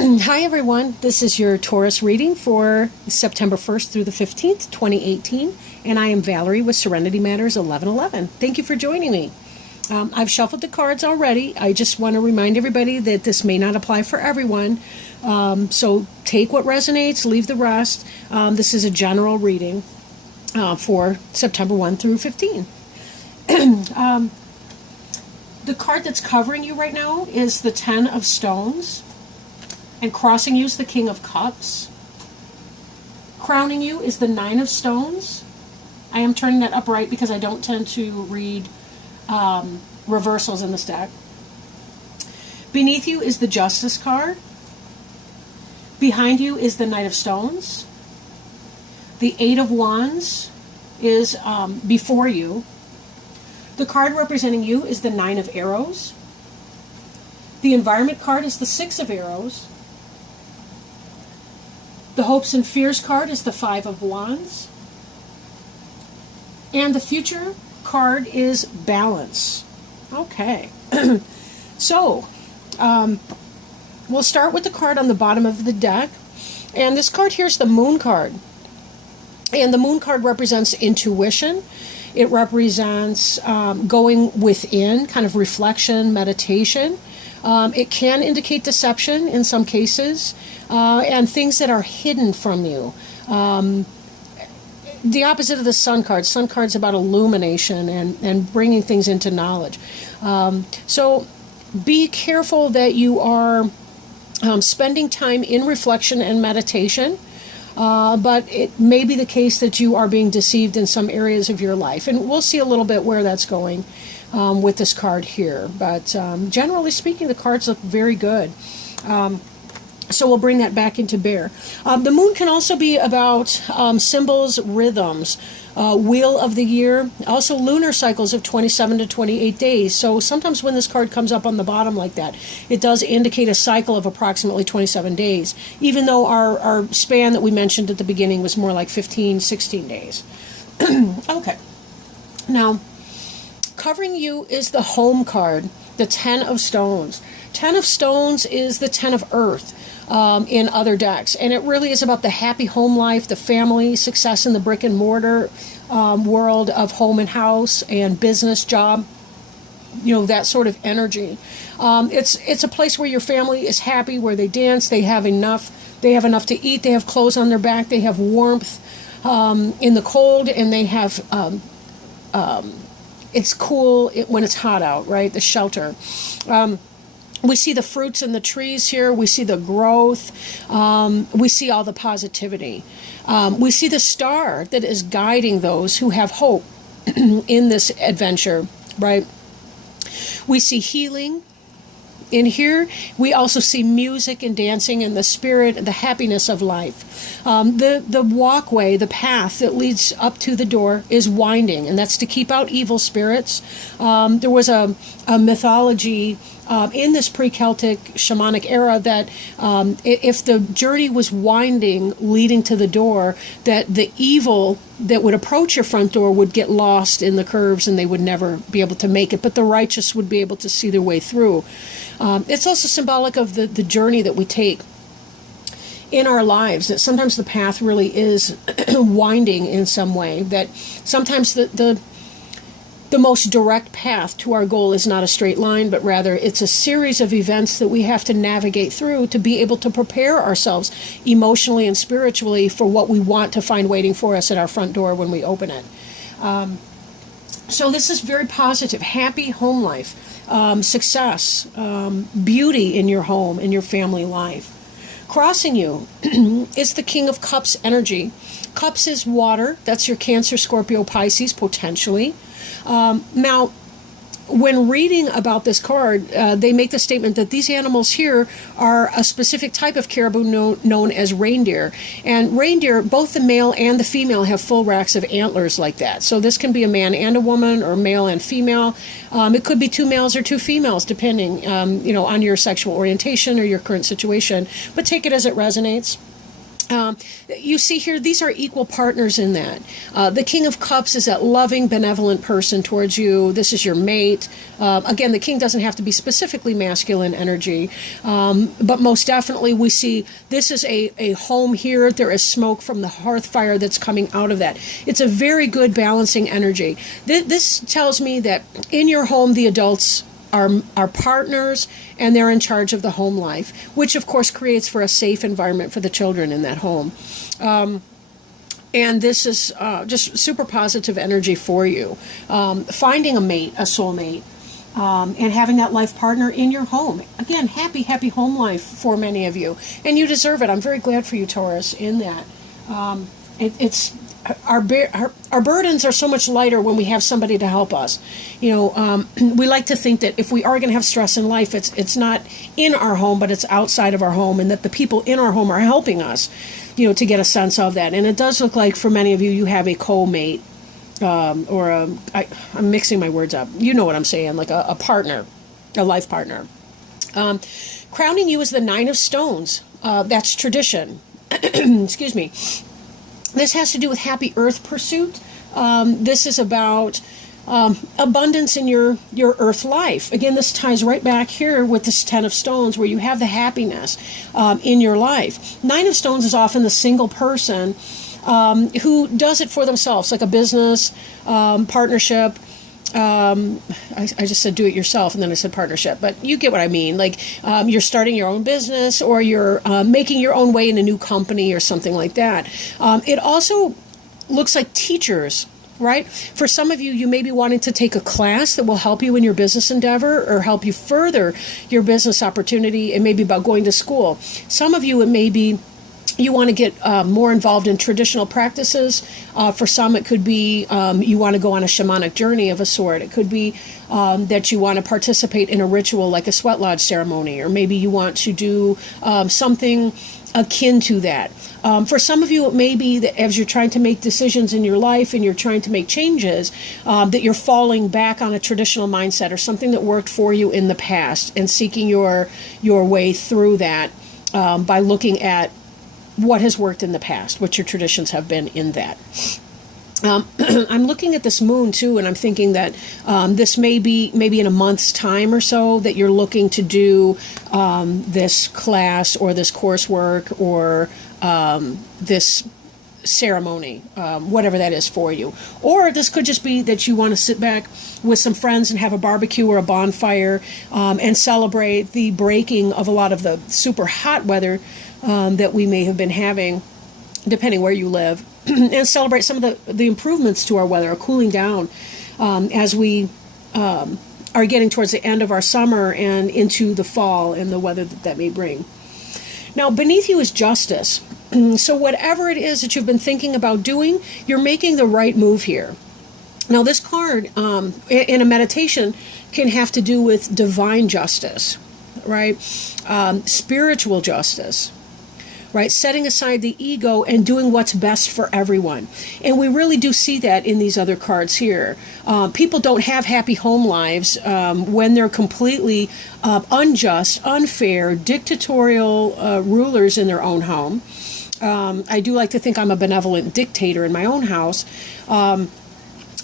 Hi everyone, this is your Taurus reading for September 1st through the 15th, 2018, and I am Valerie with Serenity Matters 1111. Thank you for joining me. I've shuffled the cards already. I just want to remind everybody that this may not apply for everyone, so take what resonates, leave the rest. This is a general reading for September 1 through 15. The card that's covering you right now is the Ten of Stones. And crossing you is the King of Cups. Crowning you is the Nine of Stones. I am turning that upright because I don't tend to read reversals in this deck. Beneath you is the Justice card. Behind you is the Knight of Stones. The Eight of Wands is before you. The card representing you is the Nine of Arrows. The Environment card is the Six of Arrows. The Hopes and Fears card is the Five of Wands. And the Future card is Balance. Okay. So, we'll start with the card on the bottom of the deck. And this card here is the Moon card. And the Moon card represents intuition. It represents going within, kind of reflection, meditation. It can indicate deception in some cases, and things that are hidden from you. The opposite of the Sun card. Sun card's about illumination and bringing things into knowledge. So be careful that you are spending time in reflection and meditation. But it may be the case that you are being deceived in some areas of your life. And we'll see a little bit where that's going with this card here. But generally speaking, the cards look very good. So we'll bring that back into bear. The moon can also be about symbols, rhythms, wheel of the year, also lunar cycles of 27 to 28 days. So sometimes when this card comes up on the bottom like that, it does indicate a cycle of approximately 27 days, even though our span that we mentioned at the beginning was more like 15, 16 days. Okay. Now, covering you is the Home card, the Ten of Stones. Ten of Stones is the Ten of Earth in other decks, and it really is about the happy home life, the family, success in the brick and mortar world of home and house and business, job, that sort of energy. It's a place where your family is happy, where they dance, they have enough to eat, they have clothes on their back, they have warmth in the cold, and they have it's cool when it's hot out, right? The shelter. We see the fruits in the trees here. We see the growth. We see all the positivity. We see the star that is guiding those who have hope in this adventure, right? We see healing in here. We also see music and dancing and the spirit and the happiness of life. The walkway, the path that leads up to the door is winding, and that's to keep out evil spirits. There was a mythology in this pre-Celtic shamanic era that if the journey was winding, leading to the door, that the evil that would approach your front door would get lost in the curves and they would never be able to make it, but the righteous would be able to see their way through. It's also symbolic of the journey that we take in our lives, that sometimes the path really is winding in some way, that sometimes the most direct path to our goal is not a straight line, but rather it's a series of events that we have to navigate through to be able to prepare ourselves emotionally and spiritually for what we want to find waiting for us at our front door when we open it. So this is very positive, happy home life, success, beauty in your home, in your family life. Crossing you is the King of Cups energy. Cups is water. That's your Cancer, Scorpio, Pisces, potentially. Now, when reading about this card, they make the statement that these animals here are a specific type of caribou known as reindeer. And reindeer, both the male and the female, have full racks of antlers like that. So this can be a man and a woman, or male and female. It could be two males or two females, depending, on your sexual orientation or your current situation. But take it as it resonates. You see here, these are equal partners in that. The King of Cups is that loving, benevolent person towards you. This is your mate. Again, the king doesn't have to be specifically masculine energy, but most definitely we see this is a home here. There is smoke from the hearth fire that's coming out of that. It's a very good balancing energy. This tells me that in your home, the adults are partners, and they're in charge of the home life, which of course creates for a safe environment for the children in that home. And this is just super positive energy for you. Finding a mate, a soulmate, and having that life partner in your home. Again, happy home life for many of you. And you deserve it. I'm very glad for you, Taurus, in that. It's our burdens are so much lighter when we have somebody to help us. We like to think that if we are going to have stress in life, it's not in our home, but it's outside of our home, and that the people in our home are helping us, to get a sense of that. And it does look like for many of you, you have a co-mate, I'm mixing my words up. You know what I'm saying, like a partner, a life partner. Crowning you is the Nine of Stones. That's tradition. Excuse me. This has to do with happy earth pursuit. This is about abundance in your earth life. Again, this ties right back here with this Ten of Stones, where you have the happiness in your life. Nine of Stones is often the single person who does it for themselves, like a business, partnership. I just said do it yourself, and then I said partnership, but you get what I mean. Like you're starting your own business, or you're making your own way in a new company or something like that. It also looks like teachers, right? For some of you, you may be wanting to take a class that will help you in your business endeavor or help you further your business opportunity. It may be about going to school. Some of you, it may be you want to get more involved in traditional practices. For some, it could be you want to go on a shamanic journey of a sort. It could be that you want to participate in a ritual like a sweat lodge ceremony, or maybe you want to do something akin to that. For some of you, it may be that as you're trying to make decisions in your life and you're trying to make changes, that you're falling back on a traditional mindset or something that worked for you in the past, and seeking your way through that by looking at what has worked in the past, what your traditions have been in that. I'm looking at this moon too, and I'm thinking that this may be maybe in a month's time or so that you're looking to do this class or this coursework or this ceremony, whatever that is for you. Or this could just be that you want to sit back with some friends and have a barbecue or a bonfire and celebrate the breaking of a lot of the super hot weather that we may have been having, depending where you live, and celebrate some of the improvements to our weather, or cooling down as we are getting towards the end of our summer and into the fall and the weather that may bring. Now, beneath you is justice. So whatever it is that you've been thinking about doing, you're making the right move here. Now, this card in a meditation can have to do with divine justice, right? Spiritual justice, right? Setting aside the ego and doing what's best for everyone. And we really do see that in these other cards here. People don't have happy home lives when they're completely unjust, unfair, dictatorial rulers in their own home. I do like to think I'm a benevolent dictator in my own house.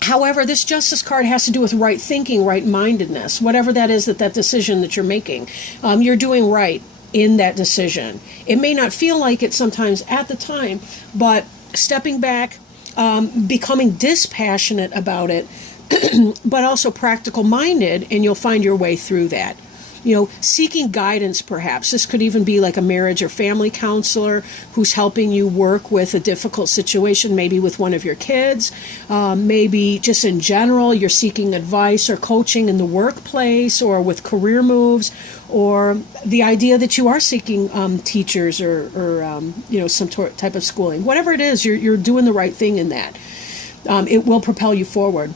However, this justice card has to do with right thinking, right-mindedness, whatever that is, that decision that you're making. You're doing right in that decision. It may not feel like it sometimes at the time, but stepping back, becoming dispassionate about it, but also practical-minded, and you'll find your way through that. Seeking guidance, perhaps. This could even be like a marriage or family counselor who's helping you work with a difficult situation, maybe with one of your kids. Maybe just in general, you're seeking advice or coaching in the workplace or with career moves, or the idea that you are seeking teachers or some type of schooling. Whatever it is, you're doing the right thing in that. It will propel you forward.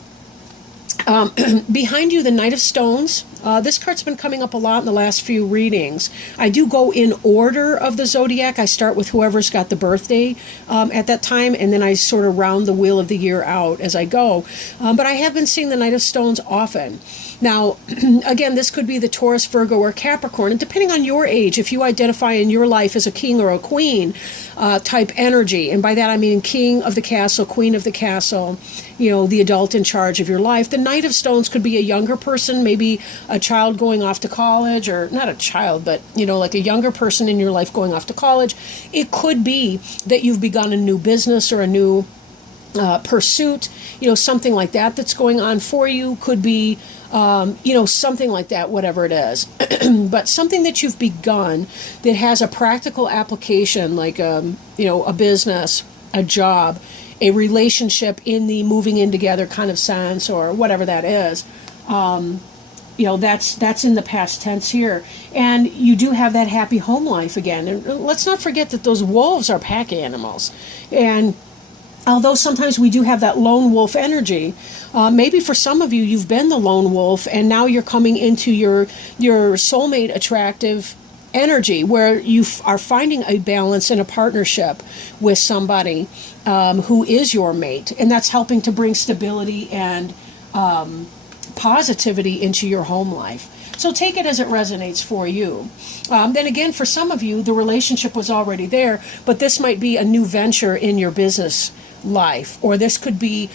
Behind you, the Knight of Stones. This card's been coming up a lot in the last few readings. I do go in order of the zodiac. I start with whoever's got the birthday at that time, and then I sort of round the wheel of the year out as I go. But I have been seeing the Knight of Stones often. Now, again, this could be the Taurus, Virgo, or Capricorn, and depending on your age, if you identify in your life as a king or a queen type energy, and by that I mean king of the castle, queen of the castle, the adult in charge of your life. The Knight of Stones could be a younger person, maybe a child going off to college, or not a child, but, like a younger person in your life going off to college. It could be that you've begun a new business or a new pursuit, something like that that's going on for you. Could be something like that, whatever it is. But something that you've begun that has a practical application, like, a business, a job, a relationship in the moving in together kind of sense, or whatever that is. That's in the past tense here. And you do have that happy home life again. And let's not forget that those wolves are pack animals. And although sometimes we do have that lone wolf energy, maybe for some of you, you've been the lone wolf, and now you're coming into your soulmate attractive energy, where you are finding a balance and a partnership with somebody who is your mate, and that's helping to bring stability and positivity into your home life. So take it as it resonates for you. Then again, for some of you, the relationship was already there, but this might be a new venture in your business life, or this could be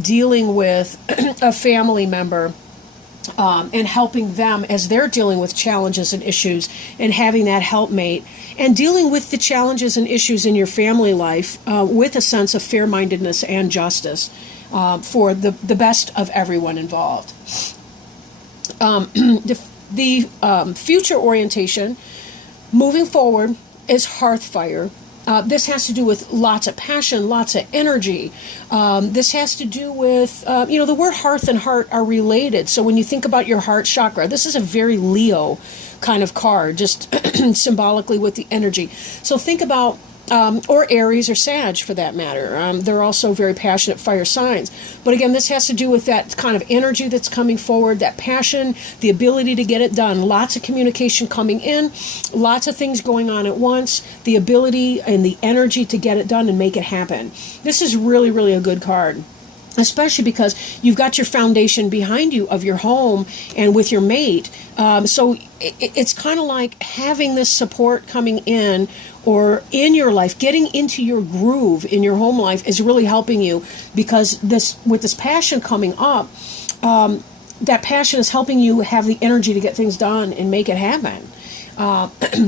dealing with a family member and helping them as they're dealing with challenges and issues, and having that helpmate, and dealing with the challenges and issues in your family life with a sense of fair-mindedness and justice for the best of everyone involved. The future orientation moving forward is hearth fire. This has to do with lots of passion, lots of energy. This has to do with, the word hearth and heart are related. So when you think about your heart chakra, this is a very Leo kind of card, just symbolically with the energy. So think about, or Aries or Sag for that matter. They're also very passionate fire signs. But again, this has to do with that kind of energy that's coming forward, that passion, the ability to get it done. Lots of communication coming in, lots of things going on at once, the ability and the energy to get it done and make it happen. This is really, really a good card, especially because you've got your foundation behind you of your home and with your mate. So it's kind of like having this support coming in, or in your life, getting into your groove in your home life is really helping you, because with this passion coming up, that passion is helping you have the energy to get things done and make it happen.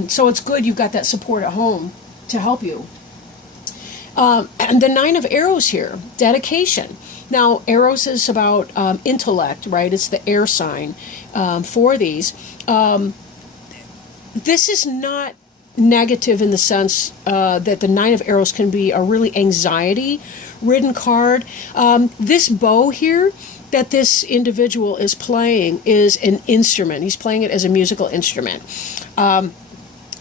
So it's good you've got that support at home to help you. And the Nine of Arrows here, dedication. Now, Arrows is about intellect, right? It's the air sign for these. This is not negative in the sense that the Nine of Arrows can be a really anxiety-ridden card. This bow here that this individual is playing is an instrument. He's playing it as a musical instrument.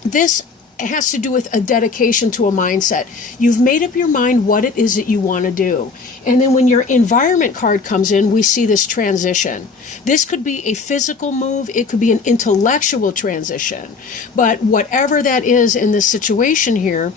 This has to do with a dedication to a mindset. You've made up your mind what it is that you want to do. And then when your environment card comes in, we see this transition. This could be a physical move. It could be an intellectual transition. But whatever that is in this situation here,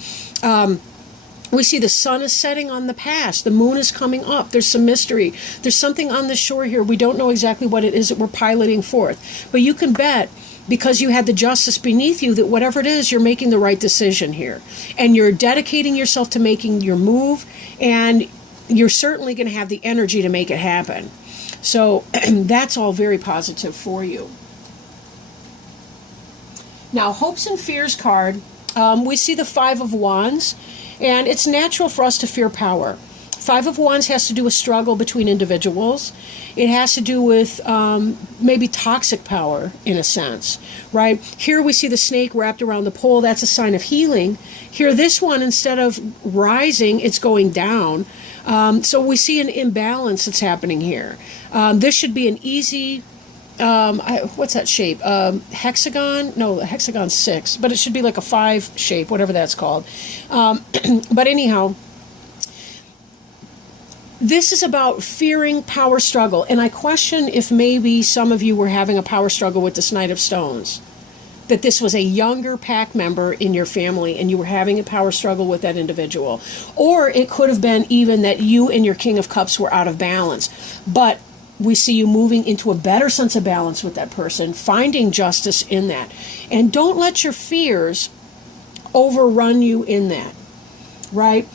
we see the sun is setting on the past. The moon is coming up. There's some mystery. There's something on the shore here. We don't know exactly what it is that we're piloting forth. But you can bet, because you had the justice beneath you, that whatever it is, you're making the right decision here. And you're dedicating yourself to making your move, and you're certainly going to have the energy to make it happen. So that's all very positive for you. Now, Hopes and Fears card, we see the Five of Wands, and it's natural for us to fear power. Five of Wands has to do with struggle between individuals. It has to do with maybe toxic power in a sense, right? Here we see the snake wrapped around the pole. That's a sign of healing. Here, this one, instead of rising, it's going down. So we see an imbalance that's happening here. This should be an easy, what's that shape? Hexagon? No, the hexagon's 6, but it should be like a 5 shape, whatever that's called. But anyhow, this is about fearing power struggle. And I question if maybe some of you were having a power struggle with this Knight of Stones. That this was a younger pack member in your family and you were having a power struggle with that individual. Or it could have been even that you and your King of Cups were out of balance. But We see you moving into a better sense of balance with that person, finding justice in that. And don't let your fears overrun you in that, right?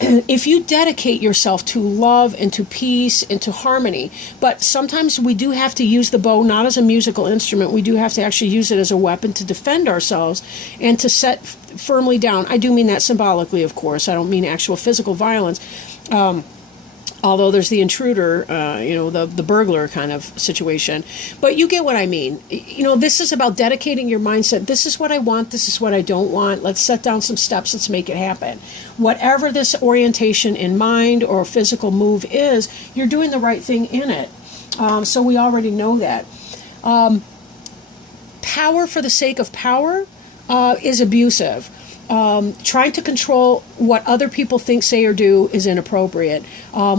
If you dedicate yourself to love and to peace and to harmony, but sometimes we do have to use the bow not as a musical instrument. We do have to actually use it as a weapon to defend ourselves and to set firmly down. I do mean that symbolically, of course. I don't mean actual physical violence. Although there's the intruder, the burglar kind of situation. But you get what I mean. This is about dedicating your mindset. This is what I want. This is what I don't want. Let's set down some steps. Let's make it happen. Whatever this orientation in mind or physical move is, you're doing the right thing in it. So we already know that. Power for the sake of power is abusive. Trying to control what other people think, say, or do is inappropriate.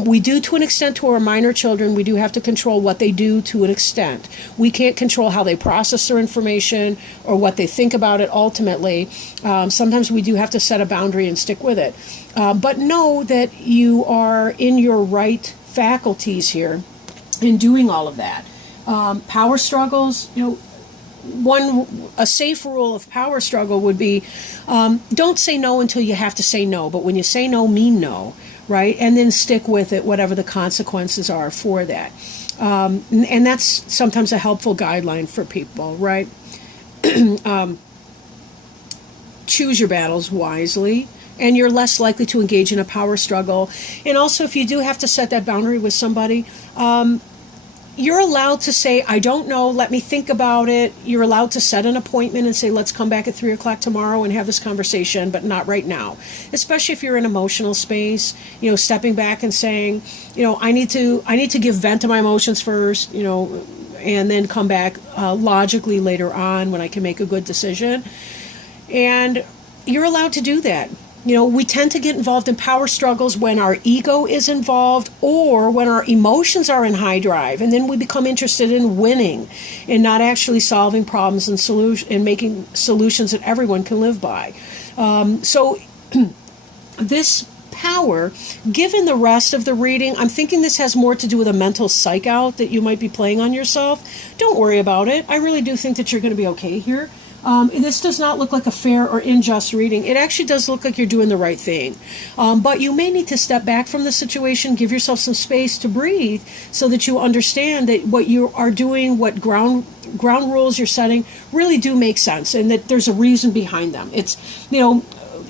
We do to an extent to our minor children. We do have to control what they do to an extent. We can't control how they process their information or what they think about it ultimately. Sometimes we do have to set a boundary and stick with it. But know that you are in your right faculties here in doing all of that. Power struggles, a safe rule of power struggle would be don't say no until you have to say no. But when you say no, mean no, right? And then stick with it, whatever the consequences are for that. And that's sometimes a helpful guideline for people, right? Choose your battles wisely, and you're less likely to engage in a power struggle. And also, if you do have to set that boundary with somebody, you're allowed to say, I don't know, let me think about it. You're allowed to set an appointment and say, let's come back at 3 o'clock tomorrow and have this conversation, but not right now. Especially if you're in emotional space, stepping back and saying, I need to give vent to my emotions first, and then come back logically later on when I can make a good decision. And you're allowed to do that. We tend to get involved in power struggles when our ego is involved or when our emotions are in high drive, and then we become interested in winning and not actually solving problems and making solutions that everyone can live by. So this power, given the rest of the reading, I'm thinking this has more to do with a mental psych out that you might be playing on yourself. Don't worry about it. I really do think that you're going to be okay here. This does not look like a fair or unjust reading. It actually does look like you're doing the right thing. But you may need to step back from the situation, give yourself some space to breathe so that you understand that what you are doing, what ground rules you're setting really do make sense and that there's a reason behind them. It's,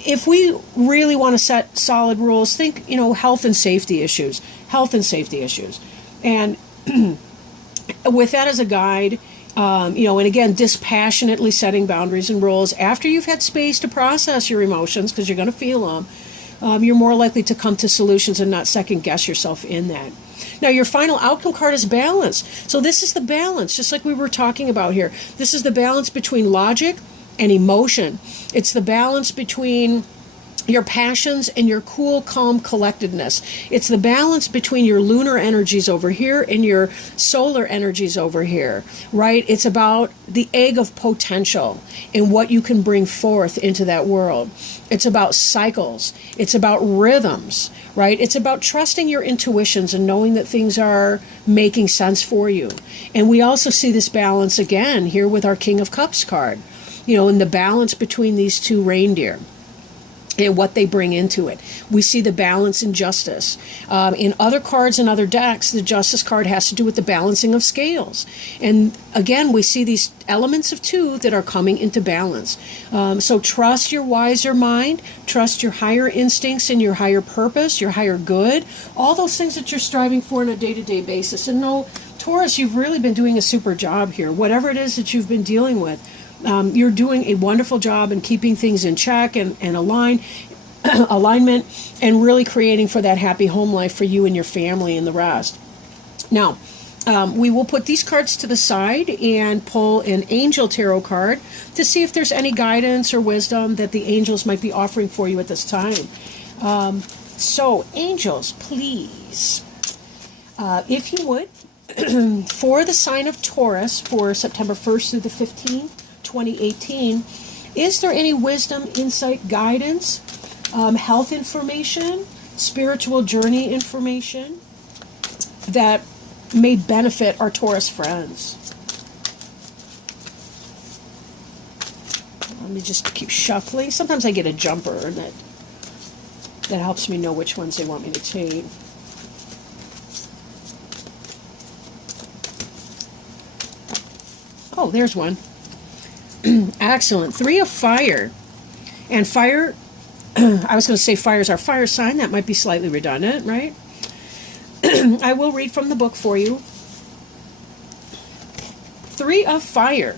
if we really want to set solid rules, think, health and safety issues. And with that as a guide, and again, dispassionately setting boundaries and rules after you've had space to process your emotions, because you're going to feel them, you're more likely to come to solutions and not second guess yourself in that. Now, your final outcome card is balance. So this is the balance, just like we were talking about here. This is the balance between logic and emotion. It's the balance between your passions and your cool, calm collectedness. It's the balance between your lunar energies over here and your solar energies over here, right? It's about the egg of potential and what you can bring forth into that world. It's about cycles. It's about rhythms, right? It's about trusting your intuitions and knowing that things are making sense for you. And we also see this balance again here with our King of Cups card, in the balance between these two reindeer and what they bring into it. We see the balance in justice. In other cards and other decks, the justice card has to do with the balancing of scales. And again, we see these elements of two that are coming into balance. So trust your wiser mind, trust your higher instincts and your higher purpose, your higher good, all those things that you're striving for on a day-to-day basis. And know, Taurus, you've really been doing a super job here. Whatever it is that you've been dealing with, you're doing a wonderful job in keeping things in check and alignment and really creating for that happy home life for you and your family and the rest. Now, we will put these cards to the side and pull an angel tarot card to see if there's any guidance or wisdom that the angels might be offering for you at this time. So, angels, please, if you would, for the sign of Taurus for September 1st through the 15th, 2018, is there any wisdom, insight, guidance, health information, spiritual journey information that may benefit our Taurus friends. Let me just keep shuffling. Sometimes I get a jumper that helps me know which ones they want me to take. Oh, there's one. Excellent. 3 of fire. And fire, I was going to say fire is our fire sign. That might be slightly redundant, right? I will read from the book for you. 3 of fire.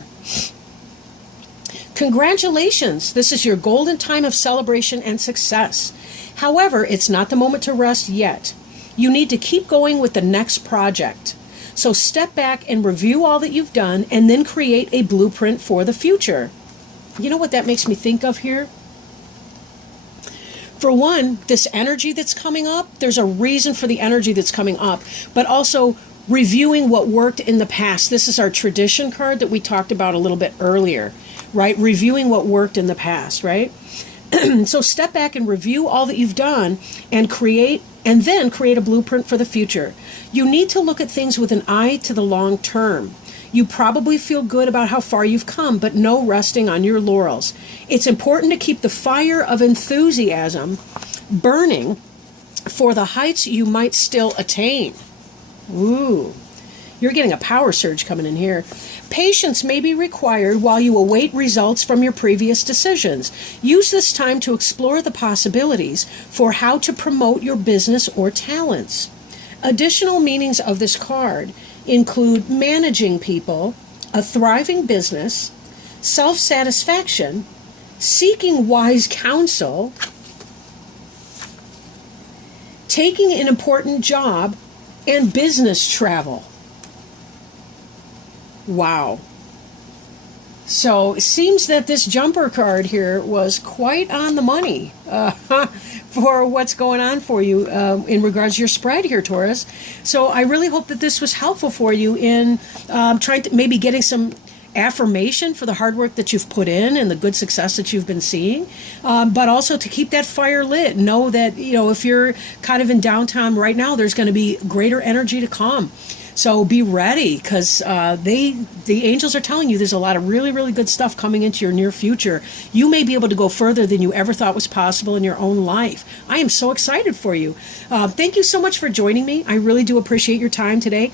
Congratulations. This is your golden time of celebration and success. However, it's not the moment to rest yet. You need to keep going with the next project. So step back and review all that you've done and then create a blueprint for the future. You know what that makes me think of here? For one, this energy that's coming up, there's a reason for the energy that's coming up, but also reviewing what worked in the past. This is our tradition card that we talked about a little bit earlier, right? Reviewing what worked in the past, right? So step back and review all that you've done and then create a blueprint for the future. You need to look at things with an eye to the long term. You probably feel good about how far you've come, but no resting on your laurels. It's important to keep the fire of enthusiasm burning for the heights you might still attain. Ooh, you're getting a power surge coming in here. Patience may be required while you await results from your previous decisions. Use this time to explore the possibilities for how to promote your business or talents. Additional meanings of this card include managing people, a thriving business, self-satisfaction, seeking wise counsel, taking an important job, and business travel. Wow. So it seems that this jumper card here was quite on the money for what's going on for you in regards to your spread here, Taurus. So I really hope that this was helpful for you in trying to maybe getting some affirmation for the hard work that you've put in and the good success that you've been seeing, but also to keep that fire lit. Know that, if you're kind of in downtime right now, there's going to be greater energy to come. So be ready, because the angels are telling you there's a lot of really, really good stuff coming into your near future. You may be able to go further than you ever thought was possible in your own life. I am so excited for you. Thank you so much for joining me. I really do appreciate your time today.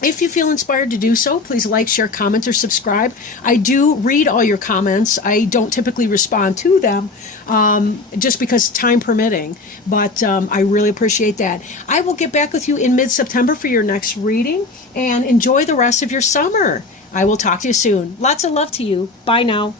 If you feel inspired to do so, please like, share, comment, or subscribe. I do read all your comments. I don't typically respond to them just because time permitting, but I really appreciate that. I will get back with you in mid-September for your next reading, and enjoy the rest of your summer. I will talk to you soon. Lots of love to you. Bye now.